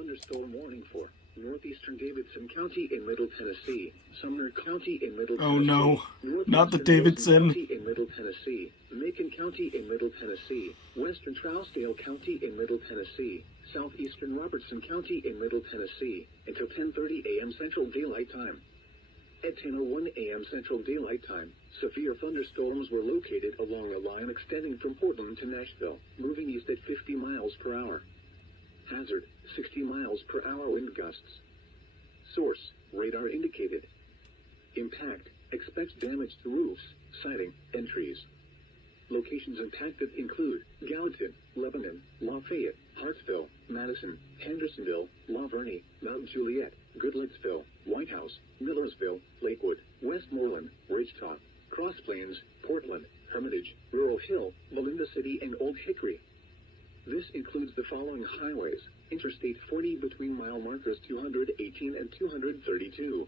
thunderstorm warning for northeastern Davidson County in Middle Tennessee, Sumner County in Middle Tennessee. Oh no, not the Davidson. County in Middle Tennessee, Macon County in Middle Tennessee, western Trousdale County in Middle Tennessee, southeastern Robertson County in Middle Tennessee, until 10:30 a.m. Central Daylight Time. At 10:01 a.m. Central Daylight Time, severe thunderstorms were located along a line extending from Portland to Nashville, moving east at 50 miles per hour. Hazard, 60 miles per hour wind gusts. Source, radar indicated. Impact, expects damage to roofs, siding, and trees. Locations impacted include Gallatin, Lebanon, Lafayette, Hartsville, Madison, Hendersonville, La Vernie, Mount Juliet, Goodlettsville, White House, Millersville, Lakewood, Westmoreland, Ridgetop, Cross Plains, Portland, Hermitage, Rural Hill, Melinda City, and Old Hickory. This includes the following highways: Interstate 40 between mile markers 218 and 232.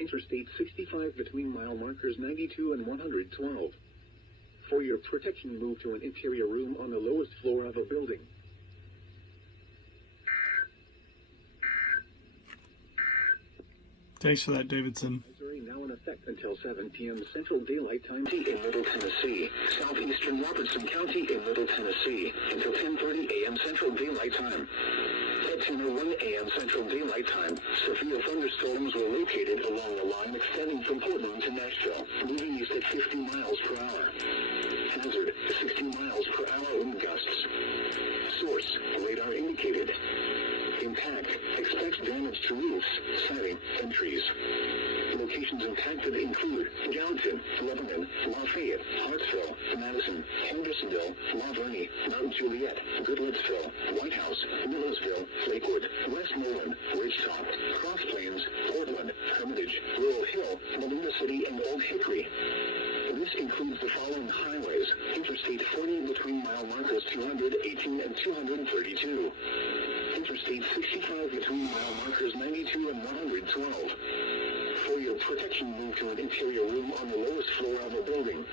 Interstate 65 between mile markers 92 and 112. For your protection, move to an interior room on the lowest floor of a building. Thanks for that, Davidson. Advisory now in effect until 7 p.m. Central Daylight Time in Middle Tennessee, southeastern Robertson County in Middle Tennessee, until 10:30 a.m. Central Daylight Time. At 10:01 a.m. Central Daylight Time, severe thunderstorms were located along a line extending from Portland to Nashville, moving east at 50 miles per hour. Hazard, 60 miles per hour wind gusts. Source, radar indicated. Impact, expects damage to roofs, siding, and trees. Locations impacted include Gallatin, Lebanon, Lafayette, Hartsville, Madison, Hendersonville, La Vernie, Mount Juliet, Goodlettsville, White House, Millersville, Lakewood, Westmoreland, Ridgetop, Cross Plains, Portland, Hermitage, Rural Hill, Melinda City, and Old Hickory. This includes the following highways: Interstate 40 between mile markers 218 and 232. Interstate 65 between mile markers 92 and 112. For your protection, move to an interior room on the lowest floor of a building.